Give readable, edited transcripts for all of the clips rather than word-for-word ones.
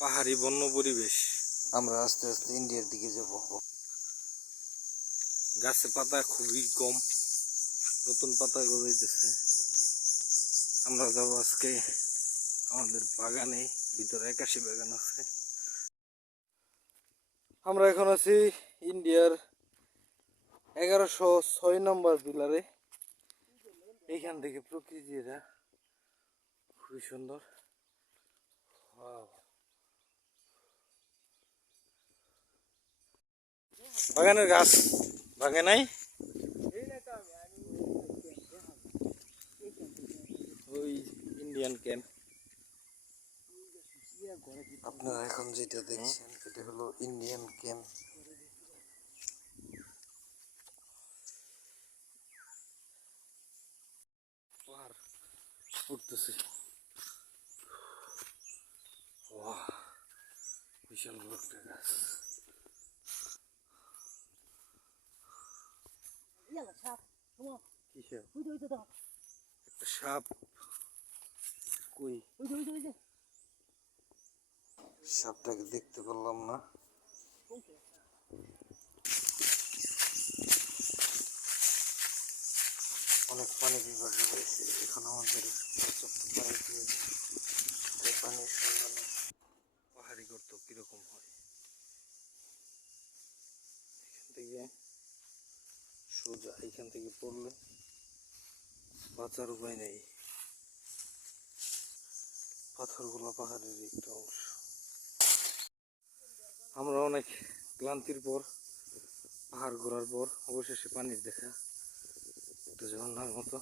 পাহাড়ি বন্য পরিবেশ। আমরা আস্তে আস্তে ইন্ডিয়ার দিকে যাব। গাছে পাতা খুবই কম, নতুন পাতা গজাইতেছে। আমরা যাবো আজকে আমাদের বাগানে, ভিতরে 81 বাগান আছে। আমরা এখন আছি ইন্ডিয়ার 1106 নম্বর পিলারে। এইখান থেকে প্রকৃতিটা খুবই সুন্দর। বাগানের গাছ ভাঙে নাই। ওই ইন্ডিয়ান ক্যাম্প। আপনারা এখন যেটা দেখছেন এটা হলো ইন্ডিয়ান ক্যাম্প। পাহাড় উঠতেছে, বিশাল বড় একটা গাছ। কিসের একটা সাপ? কই সাপটাকে দেখতে পারলাম না। অনেক পানি বিভাগে রয়েছে, এখন আমাদের পর্যাপ্ত পানি প্রয়োজন। তাই পানির সন্ধানে পাহাড়ি গর্ত কিরকম হয়, এখান থেকে সোজা এখান থেকে পড়লে বাঁচার উপায় নেই। পাথরগুলো পাহাড়ের একটা অংশ। আমরা অনেক ক্লান্তির পর, পাহাড় ঘোরার পর অবশেষে পানির দেখা, একটা ঝর্ণার মতো।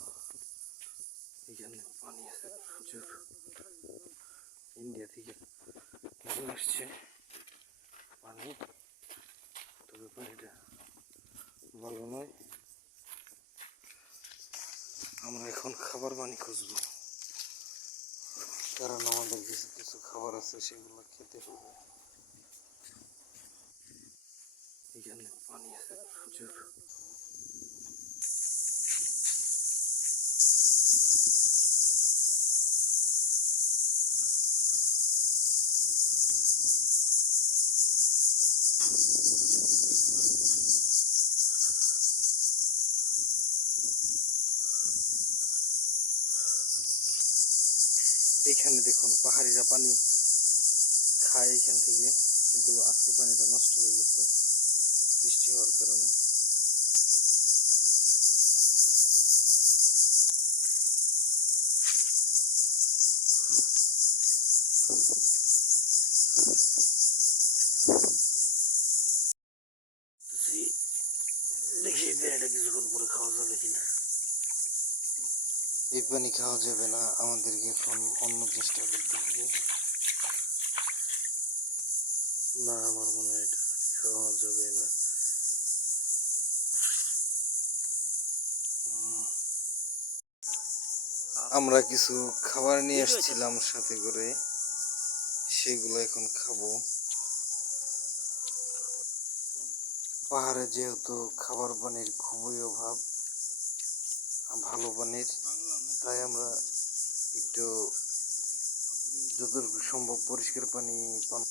এখানে পানি আছে প্রচুর, ইন্ডিয়া থেকে নিয়ে আসছে পানি, তবে পানিটা ভালো নয়। আমরা এখন খাবার পানি খুঁজবো, কারণ আমাদের কিছু কিছু খাবার আছে সেগুলো খেতে হবে। এখানে পানি আছে প্রচুর। এইখানে দেখুন পাহাড়িরা পানি খায় এইখান থেকে, কিন্তু আজকে পানিটা নষ্ট হয়ে গেছে বৃষ্টি হওয়ার কারণে। দেখি এটা কিছুক্ষণ পরে খাওয়া যাবে কিনা। এই পানি খাওয়া যাবে না, আমাদেরকে এখন অন্য চেষ্টা করতে হবে। না, আমার মনে হয় এটা খাওয়া যাবে না। আমরা কিছু খাবার নিয়ে এসেছিলাম সাথে করে, সেগুলো এখন খাবো। পাহাড়ে যেহেতু খাবার পানির খুবই অভাব, ভালো পানির, তাই আমরা একটু যতটুকু সম্ভব পরিষ্কার পানি পান